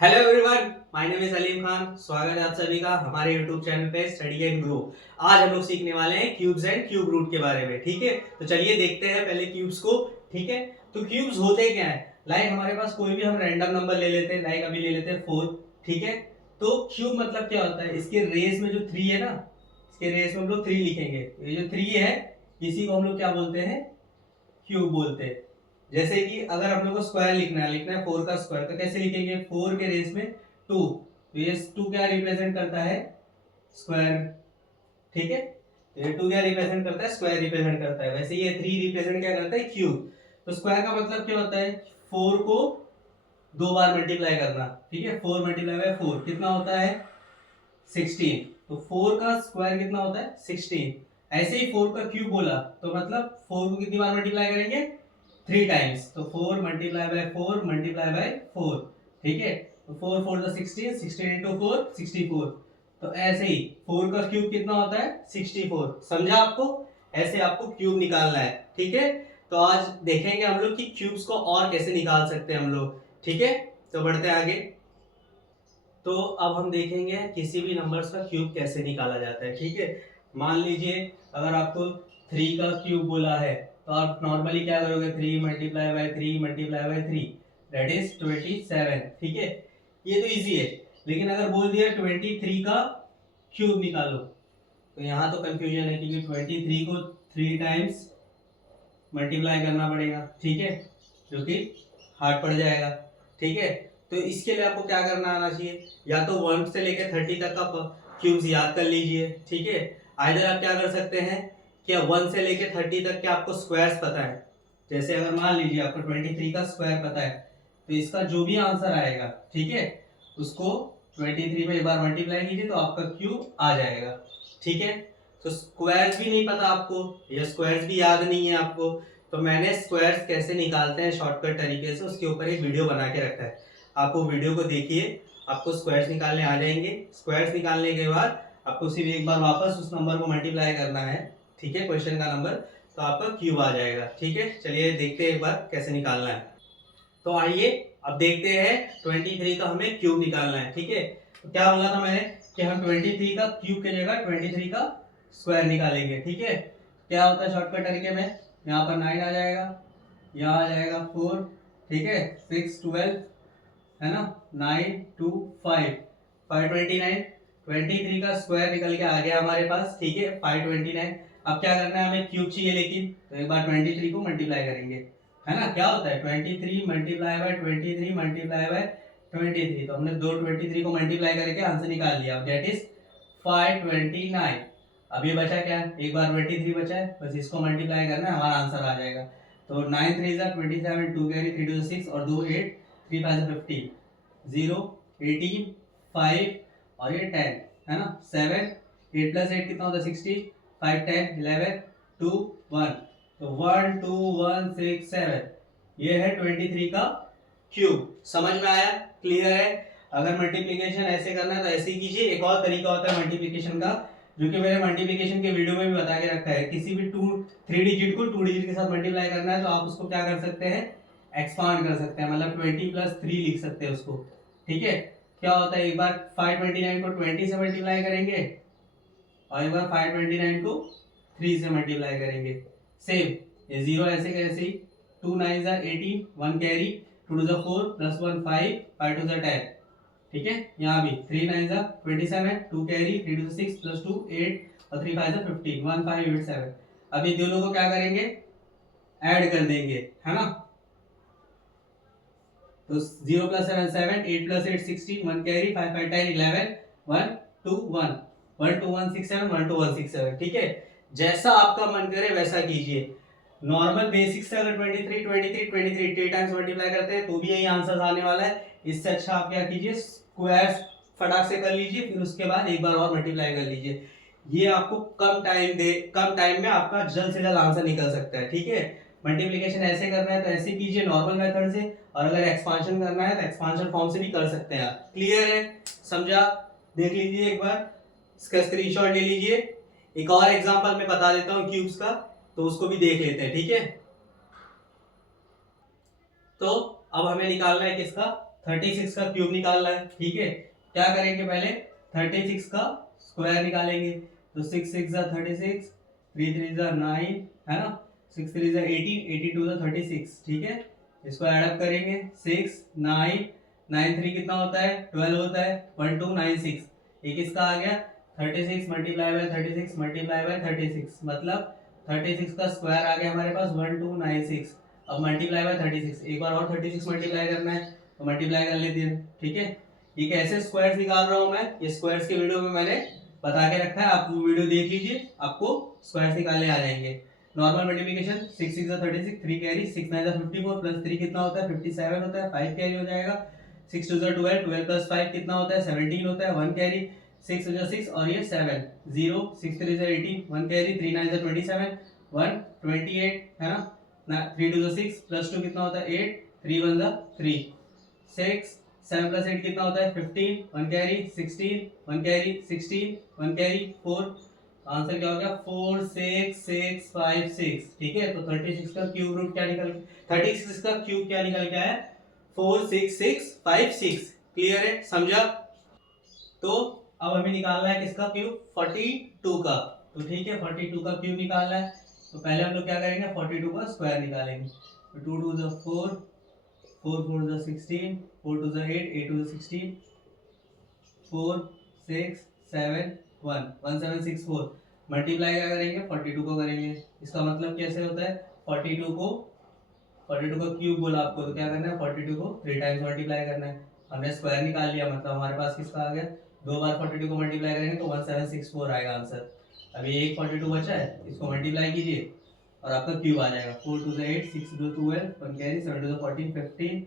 Hello everyone, my name is Aleem Khan. स्वागत है आप सभी का हमारे यूट्यूब चैनल पे स्टडी एंड ग्रो। आज हम लोग सीखने वाले हैं क्यूब्स एंड क्यूब रूट के बारे में। ठीक है, तो चलिए देखते हैं पहले क्यूब्स को। ठीक है, तो क्यूब्स होते क्या है। लाइक हमारे पास कोई भी हम रैंडम नंबर ले लेते हैं, लाइक अभी ले लेते हैं 4। ठीक है, तो क्यूब मतलब क्या होता है, इसके रेस में जो 3 है ना, इसके रेस में हम लोग 3 लिखेंगे। ये जो 3 है इसी को हम लोग क्या बोलते हैं, क्यूब बोलते हैं। जैसे कि अगर हम लोग को स्क्वायर लिखना है 4 का स्क्वायर, तो कैसे लिखेंगे, 4 के रेस में 2। तो ये 2 क्या रिप्रेजेंट करता है, स्क्वायर। ठीक है, तो ये 2 क्या रिप्रेजेंट करता है, स्क्वायर रिप्रेजेंट करता है। वैसे ये 3 रिप्रेजेंट क्या करता है, क्यूब। तो स्क्वायर का मतलब क्या होता है, 4 को 2 बार मल्टीप्लाई करना। ठीक है, 4 मल्टीप्लाई बाय 4 कितना होता है, 16। तो 4 का स्क्वायर कितना होता है, 16। ऐसे ही 4 का क्यूब बोला तो मतलब 4 को कितनी बार मल्टीप्लाई करेंगे, 3 टाइम्स। तो 4 मल्टीप्लाई बाय 4 मल्टीप्लाई बाय 4। ठीक है, तो 4 4 द 16, 16 इंटू 4 64। तो ऐसे ही 4 का क्यूब कितना होता है, 64। समझा आपको, ऐसे आपको क्यूब निकालना है। ठीक है, तो आज देखेंगे हम लोग कि क्यूब्स को और कैसे निकाल सकते हैं हम लोग। ठीक है, तो बढ़ते हैं आगे। तो अब हम देखेंगे किसी भी नंबर्स का क्यूब कैसे निकाला जाता है। ठीक है, मान लीजिए अगर आपको 3 का क्यूब बोला है, तो आप नॉर्मली क्या करोगे, 3 multiply by 3 multiply by 3, that is 27। ठीक है, ये तो इजी है। लेकिन अगर बोल दिया 23 का क्यूब निकालो, तो यहाँ तो कंफ्यूजन है, क्योंकि 23 को 3 टाइम्स मल्टीप्लाई करना पड़ेगा। ठीक है, जो कि हार्ड पड़ जाएगा। ठीक है, तो इसके लिए आपको क्या करना आना चाहिए, या तो 1 से लेकर 30 तक का क्यूब्स याद कर लीजिए। ठीक है, आइदर आप क्या कर सकते हैं, क्या 1 से लेकर 30 तक के आपको स्क्वायर्स पता है। जैसे अगर मान लीजिए आपको 23 का स्क्वायर पता है, तो इसका जो भी आंसर आएगा, ठीक है, उसको 23 में एक बार मल्टीप्लाई कीजिए तो आपका क्यूब आ जाएगा। ठीक है, तो स्क्वायर्स भी नहीं पता आपको, या स्क्वायर्स भी याद नहीं है आपको, तो मैंने स्क्वायर्स कैसे निकालते हैं शॉर्टकट तरीके से उसके ऊपर एक वीडियो बना के रखा है। आप वो वीडियो को देखिए, आपको स्क्वायर्स निकालने आ जाएंगे। स्क्वायर्स निकालने के बाद आपको सिर्फ एक बार वापस उस नंबर को मल्टीप्लाई करना है। ठीक है, क्वेश्चन का नंबर, तो आपका क्यूब आ जाएगा। ठीक है, चलिए देखते हैं एक बार कैसे निकालना है। तो आइए अब देखते हैं 23 का हमें क्यूब निकालना है। ठीक है, तो क्या बोला था मैंने कि हम 23 का क्यूब की जगह 23 का स्क्वायर निकालेंगे। ठीक है, क्या होता है शॉर्टकट तरीके में, यहाँ पर 9 आ जाएगा, यहाँ आ जाएगा 4। ठीक है, 6 12 है ना, 9 2 5 529। 23 का स्क्वायर निकल के आ गया हमारे पास। ठीक है, 529। अब क्या करना है, हमें क्यूब चाहिए, लेकिन तो एक बार 23 को मल्टीप्लाई करेंगे, है ना। क्या होता है 23 मल्टीप्लाई बाय 23 मल्टीप्लाई बाय 23। तो हमने दो 23 को मल्टीप्लाई करके आंसर निकाल लिया, दैट इज 529। अब ये बचा क्या, एक बार 23 बचा है, बस इसको मल्टीप्लाई करना है, हमारा आंसर आ जाएगा। तो 9 3 जा 27, 2 कैरी 3 2 6 और 2 8, 3 5 50, 0 18 5 और ये 10, है ना। 7 8 प्लस 8 कितना होता है, 16, 5 10 11 2 1। तो 1 2 1 6 7, ये है 23 का क्यूब। समझ में आया, क्लियर है। अगर मल्टीप्लिकेशन ऐसे करना है तो ऐसे ही कीजिए। एक और तरीका होता है मल्टीप्लिकेशन का, जो कि मैंने मल्टीप्लिकेशन के वीडियो में भी बता के रखा है। किसी भी 3 डिजिट को 2 डिजिट के साथ मल्टीप्लाई करना है तो आप उसको क्या कर सकते हैं, एक्सपांड कर सकते हैं, मतलब 20 प्लस 3 लिख सकते हैं उसको। ठीक है, क्या होता है, एक बार 529 को 20 से मल्टीप्लाई करेंगे और एक बार 529 को 3 से मल्टीप्लाई करेंगे। सेम ये 0 ऐसे कैसे ही, 2 9 जा 18, 1 कैरी, 2 2 4 प्लस 1 5, 5 2 10। ठीक है, यहाँ भी 3 9 जा 27, 2 कैरी, 3 2 6 प्लस 2 8 और 3 5 जा 15, 1 5 8 7। अभी दोनों को क्या करेंगे, ऐड कर देंगे, है ना। तो 0 प्लस 7 7, 8 प्लस 8 16, 1 कैरी, 5 5 10 11, 1 2 1, 1 2 1 6 7, 1 2 1 6 7। ठीक है, जैसा आपका मन करे वैसा कीजिए। नॉर्मल बेसिक से अगर 23 23 23 3 टाइम्स मल्टीप्लाई करते हैं तो भी यही आंसर आने वाला है। इससे अच्छा आप क्या कीजिए, स्क्वायर्स फटाक से कर लीजिए, फिर उसके बाद एक बार और मल्टीप्लाई कर लीजिए। ये आपको कम टाइम में आपका जल्द से जल्द आंसर निकल सकता है। ठीक है, मल्टीप्लिकेशन ऐसे करना है तो ऐसे कीजिए नॉर्मल मेथड से, और अगर एक्सपांशन करना है तो एक्सपांशन फॉर्म से भी कर सकते हैं आप। क्लियर है, समझा, देख लीजिए एक बार, इसका स्क्रीनशॉट ले लीजिए। एक और एग्जांपल मैं बता देता हूँ क्यूब्स का, तो उसको भी देख लेते हैं। ठीक है, तो अब हमें निकालना है किसका, 36 का क्यूब निकालना है, ठीक है। क्या करेंगे, पहले 36 का स्क्वायर निकालेंगे। तो 6 6 जा 36, 3 3 जा 9, है ना, 6 3 जा 18, 82 जा 36, ठीक है। इसको ऐड अप करेंगे, 6 9 9 3 कितना होता है, 12 होता है, 1296। ये किसका आ गया, 36 मल्टीप्लाई बाय 36 मल्टीप्लाई बाय 36, मतलब 36 का स्क्वायर आ गया हमारे पास 1296। अब मल्टीप्लाई बाय 36, एक बार और 36 मल्टीप्लाई करना है तो मल्टीप्लाई कर लेते हैं, ठीक है। ये कैसे स्क्वायर्स निकाल रहा हूं मैं, ये स्क्वायर्स के वीडियो में मैंने बता के रखा है, आप वो वीडियो देख लीजिए, आपको स्क्वायर्स निकालने आ जाएंगे। नॉर्मल मल्टीप्लिकेशन, 6 6 36, 3 कैरी, 6 9 54 प्लस 3 कितना होता है 57 होता है, 5 कैरी हो जाएगा। 6 2 12, 12 प्लस 5 कितना होता है 17 होता है, 1 कैरी, 6 हो जा 6 और ये 7 0, 6 3 जा 18, 1 कैरी, 3 9 जा 27, 1 28, है ना, 3 2 जा 6 प्लस 2 कितना होता है 8, 3 1 जा 3, 6 7 प्लस 8 कितना होता है 15, 1 कैरी 16, 1 कैरी 16, 1 कैरी 4, आंसर क्या हो गया 4 6 6 5 6, ठीक है। तो 36 का क्यूब रूट क्या निकल 36 का क्यूब क्या निकल के आया 4 6 6 5 6, क्लियर है, समझा। तो अब हमें निकालना है किसका क्यूब, 42 का। तो ठीक है, 42 का क्यूब निकालना है, तो पहले हम लोग क्या करेंगे 42 का स्क्वायर निकालेंगे। तो 2 2 जा 4, 4 4 जा 16, 4 2 जा 8, 8 2 जा 16, 4 6 7 1 1 7 6 4, मल्टीप्लाई क्या करेंगे 42 को करेंगे। इसका मतलब कैसे होता है 42 को 42 का क्यूब बोला आपको, तो क्या करना है 42 को 3 टाइम्स मल्टीप्लाई करना है। हमने स्क्वायर निकाल लिया, मतलब हमारे पास किसका आ गया, दो बार 42 को मल्टीप्लाई करेंगे तो 1764 आएगा आंसर। अभी एक 42 बचा है, इसको मल्टीप्लाई कीजिए और आपका क्यूब आ जाएगा। 4 2 8, 6 2 12, 1 कैरी, 7 2 14 15,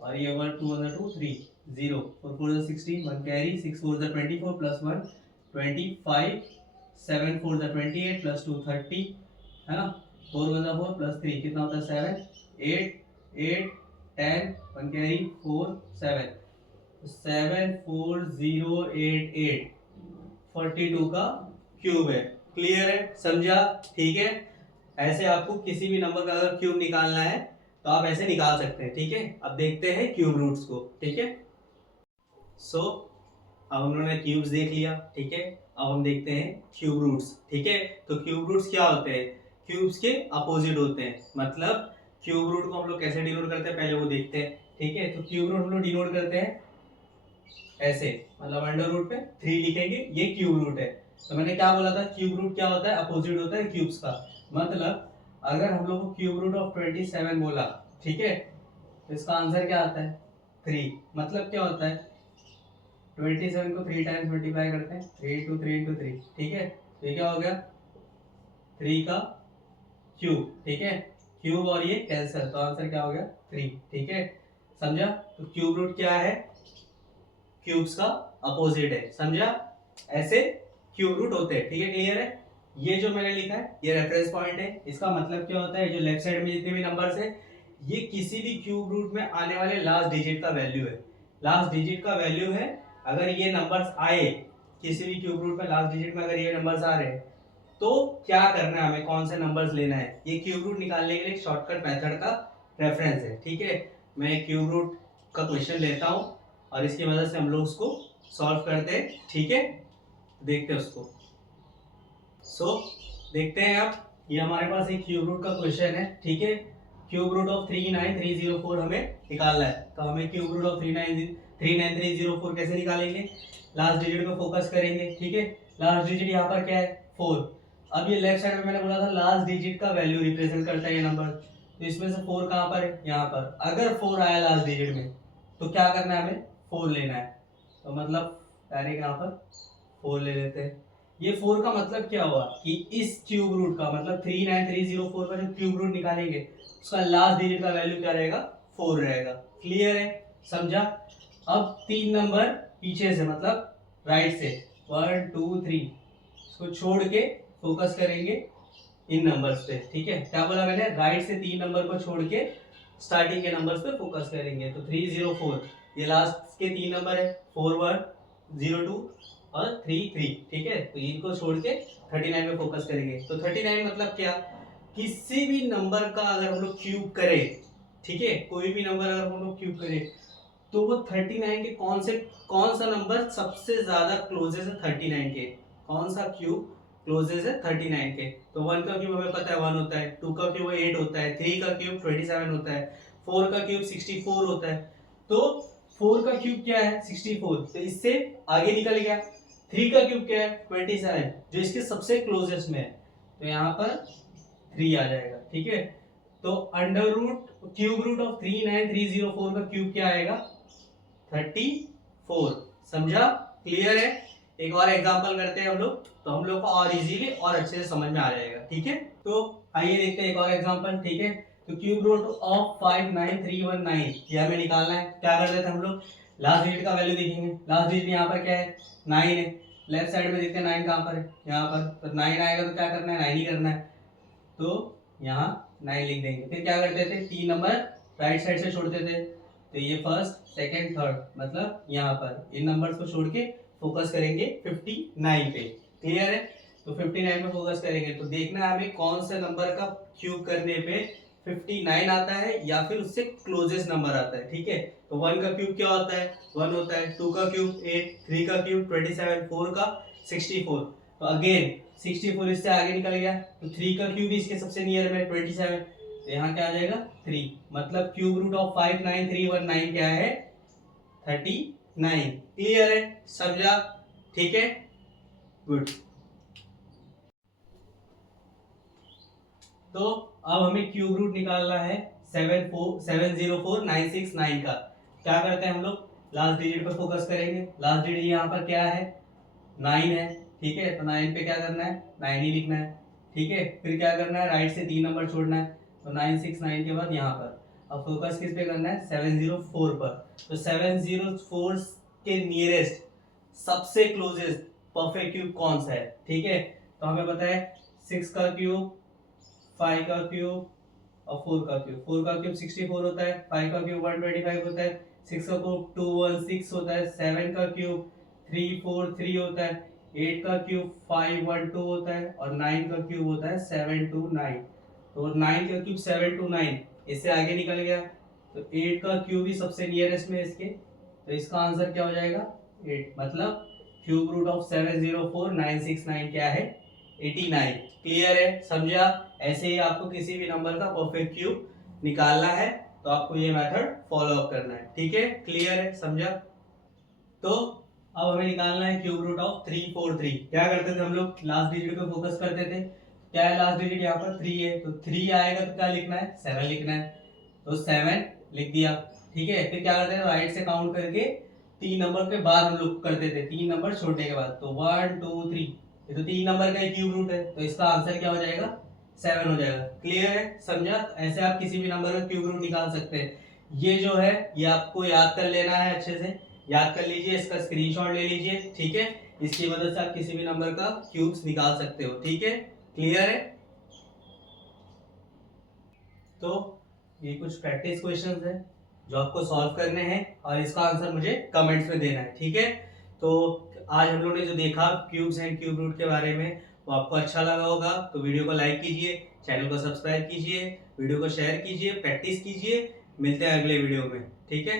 और ये 1 2 1 2 3 0, 4 4 16, 1 कैरी, 6 4 24 प्लस 1 25, 7 4 28 प्लस 2 30, है ना, 4 1 4 प्लस 3 कितना होता है 7 8 8 10, 1 कैरी 4 7, 74088 42 का क्यूब है, क्लियर है, समझा, ठीक है। ऐसे आपको किसी भी नंबर का अगर क्यूब निकालना है तो आप ऐसे निकाल सकते हैं, ठीक है। अब देखते हैं क्यूब रूट्स को, ठीक है। सो अब हम लोगों ने क्यूब्स देख लिया, ठीक है। अब हम देखते हैं क्यूब रूट्स, ठीक है। तो क्यूब रूट्स क्या होते हैं, क्यूब्स के अपोजिट होते हैं, मतलब क्यूब रूट को हम लोग कैसे डिनोट करते हैं पहले वो देखते हैं, ठीक है। तो क्यूब रूट हम लोग डिनोट करते हैं ऐसे, मतलब अंडर रूट पे 3 लिखेंगे, ये क्यूब रूट है। तो मैंने क्या बोला था, क्यूब रूट क्या होता है, अपोजिट होता है क्यूब्स का। मतलब अगर हम लोग को क्यूब रूट ऑफ 27 बोला, ठीक है, तो इसका आंसर क्या आता है 3। मतलब क्या होता है 27 को 3 टाइम्स मल्टीप्लाई करते हैं, 3 2 3 3, ठीक है। तो ये क्या हो गया 3 का क्यूब, ठीक है, क्यूब और ये कैंसिल, तो आंसर क्या हो गया 3, ठीक है, समझा। तो क्यूब रूट क्या है, क्यूब्स का अपोजिट है, समझा। ऐसे क्यूब रूट होते हैं, ठीक है, क्लियर है। ये जो मैंने लिखा है ये रेफरेंस पॉइंट है, इसका मतलब क्या होता है, जो लेफ्ट साइड में जितने भी नंबर्स है ये किसी भी क्यूब रूट में आने वाले लास्ट डिजिट का वैल्यू है, लास्ट डिजिट का वैल्यू है। अगर ये नंबर्स आए किसी भी क्यूब रूट में लास्ट डिजिट में, अगर ये नंबर्स आ रहे हैं तो क्या करना है हमें, कौन से नंबर्स लेना है, ये क्यूब रूट निकालने के लिए एक शॉर्टकट मेथड का रेफरेंस है, ठीक है। मैं क्यूब रूट का क्वेश्चन लेता हूँ और इसकी मदद से हम लोग उसको सॉल्व करते हैं, ठीक है, देखते हैं उसको। सो देखते हैं आप, ये हमारे पास एक क्यूब रूट का क्वेश्चन है, ठीक है। क्यूब रूट ऑफ 39304 हमें निकालना है, तो हमें क्यूब रूट ऑफ 39304 कैसे निकालेंगे, लास्ट डिजिट पे फोकस करेंगे, ठीक है। लास्ट डिजिट यहाँ पर क्या है 4। अब ये लेफ्ट साइड में मैंने बोला था लास्ट डिजिट का वैल्यू रिप्रेजेंट करता है ये नंबर, तो इसमें से 4 कहाँ पर है, यहाँ पर। अगर 4 आया लास्ट डिजिट में तो क्या करना है हमें 4 लेना है, तो मतलब डायरेक्ट यहाँ पर 4 ले लेते हैं। ये 4 का मतलब क्या हुआ कि इस क्यूब रूट का मतलब 39304 का जो क्यूब रूट निकालेंगे उसका लास्ट डिजिट का वैल्यू क्या रहेगा 4 रहेगा, क्लियर है, समझा। अब 3 नंबर पीछे से मतलब राइट से 1 2 3 इसको छोड़ के फोकस करेंगे इन नंबर्स पे, ठीक है। क्या बोला मैंने, राइट से 3 नंबर को छोड़ के स्टार्टिंग के नंबर्स पे फोकस करेंगे। तो 304 ये लास्ट के 3 नंबर है, 4102 और 33, ठीक है। तो इनको छोड़ के 39 पे फोकस करेंगे। तो 39 मतलब क्या, किसी भी नंबर का अगर हम लोग क्यूब करें, ठीक है, कोई भी नंबर अगर हम लोग क्यूब करें तो वो 39 के कौन सा नंबर सबसे ज्यादा क्लोजेस्ट है 39 के, कौन सा क्यूब क्लोजेस्ट है 39 के। तो 1 का क्यूब हमें पता है 1 होता है, 2 का क्यूब 8 होता है, 3 का क्यूब 27 होता है, 4 का क्यूब 64 होता है। तो 4 का क्यूब क्या है 64, तो इससे आगे निकल गया। 3 का क्यूब क्या है 27, जो इसके सबसे क्लोजेस्ट में है, तो यहाँ पर 3 आ जाएगा। ठीक है, तो under root cube root of 39304 का क्यूब क्या आएगा 34। समझा, क्लियर है। एक और एग्जांपल करते हैं हम लोग, तो हम लोग को और इजीली और अच्छे से समझ में आ जाएगा। ठीक है, तो आइए देखते हैं एक और एग्जांपल। ठीक है, तो क्यूब रूट ऑफ 59319 ये हमें निकालना है। क्या कर देते हैं हम लोग, लास्ट डिजिट का वैल्यू देखेंगे। लास्ट डिजिट यहाँ पर क्या है 9 है, लेफ्ट साइड में देखते हैं 9 कहाँ पर है, यहाँ पर। तो 9 आएगा तो क्या करना है 9 ही करना है, तो यहाँ 9 लिख देंगे। फिर क्या करते थे 3 नंबर राइट साइड से छोड़ते थे, तो ये फर्स्ट सेकंड थर्ड, मतलब यहाँ पर इन नंबर्स को छोड़ के फोकस करेंगे 59 पे। क्लियर है, तो 59 पे फोकस करेंगे, तो देखना है हमें कौन से नंबर का क्यूब करने पे 59 आता है या फिर उससे क्लोजेस्ट नंबर आता है। ठीक है, तो 1 का क्यूब क्या होता है 1 होता है, 2 का क्यूब 8, 3 का क्यूब 27, 4 का 64। तो अगेन 64 इससे आगे निकल गया, तो 3 का क्यूब इसके सबसे नियर में 27, तो यहाँ क्या आ जाएगा 3। मतलब क्यूब रूट ऑफ 59319 क्या है 39। क्लियर है, समझा, ठीक है, गुड। तो अब हमें क्यूब रूट निकालना है 704969 का। क्या करते हैं हम लोग, लास्ट डिजिट पर फोकस करेंगे। लास्ट डिजिट यहाँ पर क्या है 9 है। ठीक है, तो 9 पे क्या करना है 9 ही लिखना है। ठीक है, फिर क्या करना है राइट से 3 नंबर छोड़ना है, तो 969 के बाद यहाँ पर। अब फोकस किस पे करना है 704 पर। तो 704 के नियरेस्ट सबसे क्लोजेस्ट परफेक्ट क्यूब कौन सा है। ठीक है, तो हमें पता है 6 का क्यूब 5 का क्यूब और 4 का क्यूब। 4 का क्यूब 64 होता है, 5 का क्यूब 125 होता है, 6 का क्यूब 216 होता है, 7 का क्यूब 343 होता है, 8 का क्यूब 512 होता है और 9 का क्यूब होता है 729। तो 9 का क्यूब 729 इससे आगे निकल गया, तो 8 का क्यूब ही सबसे नियरेस्ट में इसके, तो इसका आंसर क्या हो जाएगा 8। मतलब क्यूब रूट ऑफ 704969 क्या है 89। क्लियर है, समझा। ऐसे ही आपको किसी भी नंबर का परफेक्ट क्यूब निकालना है तो आपको ये मेथड फॉलो अप करना है। ठीक है, क्लियर है, समझा। तो अब हमें निकालना है क्यूब रूट ऑफ 343। क्या करते थे हम लोग, लास्ट डिजिट पे फोकस करते थे। क्या है लास्ट डिजिट यहाँ पर 3 है, तो 3 आएगा तो क्या लिखना है 7 लिखना है, तो 7 लिख दिया। ठीक है, फिर क्या करते हैं राइट से काउंट करके 3 नंबर के बाद हम लोग करते थे, 3 नंबर छोड़ने के बाद, तो 1 2 3, ये तो 3 नंबर का क्यूब रूट है, तो इसका आंसर क्या हो जाएगा 7 हो जाएगा। क्लियर है, समझा। ऐसे आप किसी भी नंबर का क्यूब रूट निकाल सकते हैं। ये जो है ये आपको याद कर लेना है, अच्छे से याद कर लीजिए, इसका स्क्रीनशॉट ले लीजिए। ठीक है, इसकी मदद से आप किसी भी नंबर का क्यूब्स निकाल सकते हो। ठीक है, क्लियर है। तो ये कुछ प्रैक्टिस क्वेश्चंस है जो आपको सॉल्व करने हैं और इसका आंसर मुझे कमेंट्स में देना है। ठीक है, तो आज हम लोगों ने जो देखा क्यूब्स एंड क्यूब रूट के बारे में वो आपको अच्छा लगा होगा, तो वीडियो को लाइक कीजिए, चैनल को सब्सक्राइब कीजिए, वीडियो को शेयर कीजिए, प्रैक्टिस कीजिए। मिलते हैं अगले वीडियो में। ठीक है।